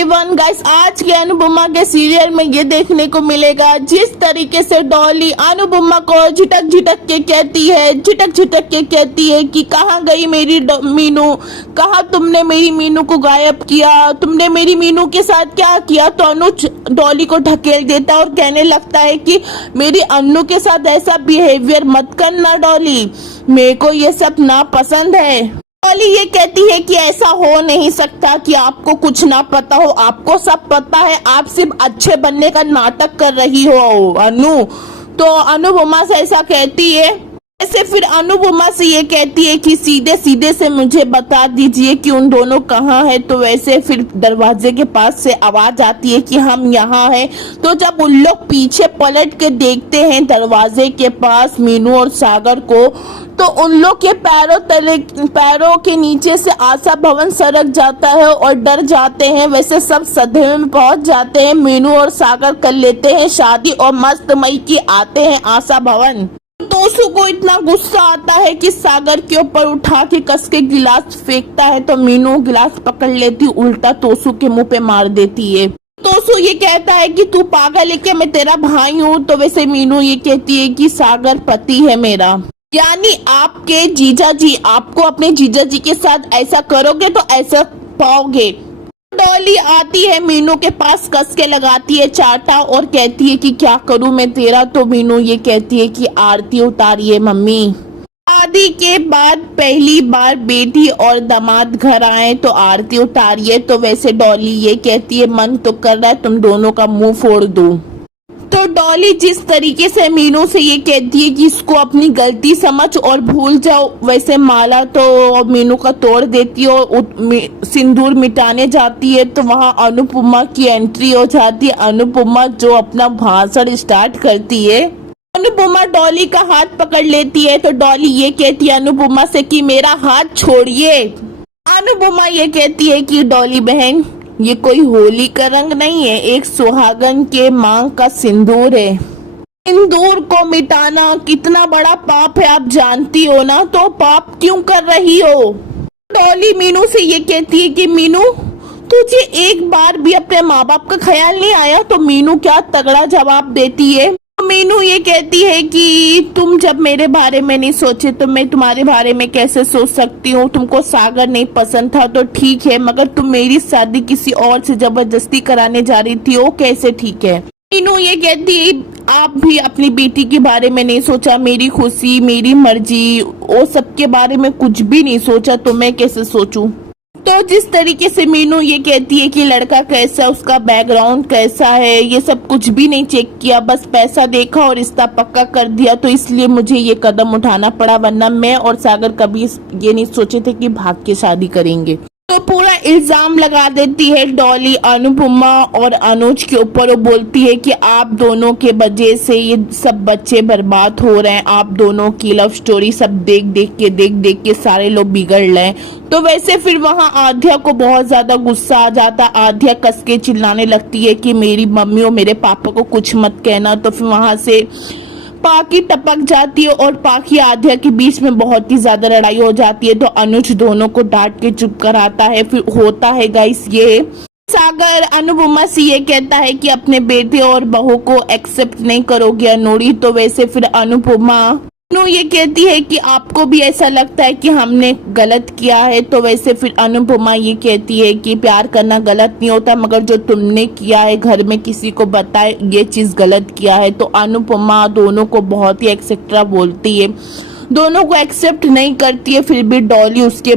Everyone guys, आज के अनुपमा के सीरियल में ये देखने को मिलेगा जिस तरीके से डॉली अनुपमा को झिटक झिटक के कहती है कि कहाँ गई मेरी मीनू, कहाँ तुमने मेरी मीनू को गायब किया, तुमने मेरी मीनू के साथ क्या किया। तो अनुज डॉली को ढकेल देता है और कहने लगता है कि मेरी अन्नू के साथ ऐसा बिहेवियर मत करना डॉली, मेरे को ये सब ना पसंद है। डॉली ये कहती है कि ऐसा हो नहीं सकता कि आपको कुछ ना पता हो, आपको सब पता है, आप सिर्फ अच्छे बनने का नाटक कर रही हो अनु। तो अनुपमा से ऐसा कहती है। ऐसे फिर अनुपमा से ये कहती है कि सीधे सीधे से मुझे बता दीजिए कि उन दोनों कहाँ है। तो वैसे फिर दरवाजे के पास से आवाज आती है कि हम यहाँ हैं। तो जब उन लोग पीछे पलट के देखते हैं दरवाजे के पास मीनू और सागर को, तो उन लोग के पैरों के नीचे से आशा भवन सरक जाता है और डर जाते हैं। वैसे सब सदमे में पहुंच जाते हैं। मीनू और सागर कर लेते हैं शादी और मस्त मई की आते हैं आशा भवन। तोसू को इतना गुस्सा आता है कि सागर के ऊपर उठा के कस के गिलास फेंकता है। तो मीनू गिलास पकड़ लेती, उल्टा तोसू के मुंह पे मार देती है। तोसू ये कहता है कि तू पागल है क्या, मैं तेरा भाई हूँ। तो वैसे मीनू ये कहती है कि सागर पति है मेरा, यानी आपके जीजा जी, आपको अपने जीजा जी के साथ ऐसा करोगे तो ऐसा पाओगे। डॉली आती है मीनू के पास, कस के लगाती है चाटा और कहती है कि क्या करूं मैं तेरा। तो मीनू ये कहती है कि आरती उतारिए मम्मी। शादी के बाद पहली बार बेटी और दामाद घर आए तो आरती उतारिए। तो वैसे डॉली ये कहती है मन तो कर रहा है तुम दोनों का मुंह फोड़ दूं। तो डॉली जिस तरीके से मीनू से ये कहती है कि इसको अपनी गलती समझ और भूल जाओ, वैसे माला तो मीनू का तोड़ देती है और सिंदूर मिटाने जाती है। तो वहाँ अनुपमा की एंट्री हो जाती है। अनुपमा जो अपना भाषण स्टार्ट करती है। अनुपमा डॉली का हाथ पकड़ लेती है। तो डॉली ये कहती है अनुपमा से कि मेरा हाथ छोड़िए। अनुपमा ये कहती है कि डॉली बहन, ये कोई होली का रंग नहीं है, एक सुहागन के मांग का सिंदूर है। सिंदूर को मिटाना कितना बड़ा पाप है आप जानती हो ना, तो पाप क्यों कर रही हो। डॉली मीनू से ये कहती है कि मीनू तुझे एक बार भी अपने माँ बाप का ख्याल नहीं आया। तो मीनू क्या तगड़ा जवाब देती है। मीनू ये कहती है कि तुम जब मेरे बारे में नहीं सोचे तो मैं तुम्हारे बारे में कैसे सोच सकती हूँ। तुमको सागर नहीं पसंद था तो ठीक है, मगर तुम मेरी शादी किसी और से जबरदस्ती कराने जा रही थी, वो कैसे ठीक है। मीनू ये कहती है आप भी अपनी बेटी के बारे में नहीं सोचा, मेरी खुशी मेरी मर्जी वो सबके बारे में कुछ भी नहीं सोचा, तो मैं कैसे सोचूं। तो जिस तरीके से मीनू ये कहती है कि लड़का कैसा, उसका बैकग्राउंड कैसा है, ये सब कुछ भी नहीं चेक किया, बस पैसा देखा और रिश्ता पक्का कर दिया, तो इसलिए मुझे ये कदम उठाना पड़ा, वरना मैं और सागर कभी ये नहीं सोचे थे कि भाग के शादी करेंगे। तो पूरा इल्जाम लगा देती है डॉली अनुपमा और अनुज के ऊपर। वो बोलती है कि आप दोनों के वजह से ये सब बच्चे बर्बाद हो रहे हैं, आप दोनों की लव स्टोरी सब देख देख के सारे लोग बिगड़ रहे हैं। तो वैसे फिर वहाँ आध्या को बहुत ज्यादा गुस्सा आ जाता। आध्या कस के चिल्लाने लगती है कि मेरी मम्मी और मेरे पापा को कुछ मत कहना। तो फिर वहां से पाकी टपक जाती है और पाकी आध्या के बीच में बहुत ही ज्यादा लड़ाई हो जाती है। तो अनुज दोनों को डांट के चुप कराता है। फिर होता है गाइस ये, सागर अनुपमा से ये कहता है कि अपने बेटे और बहू को एक्सेप्ट नहीं करोगे अनुड़ी। तो वैसे फिर अनुपमा ये कहती है कि आपको भी ऐसा लगता है कि हमने गलत किया है। तो वैसे फिर अनुपमा ये कहती है कि प्यार करना गलत नहीं होता, मगर जो तुमने किया है घर में किसी को बताए ये चीज गलत किया है। तो अनुपमा दोनों को बहुत ही एक्सेट्रा बोलती है, दोनों को एक्सेप्ट नहीं करती है। फिर भी डॉली उसके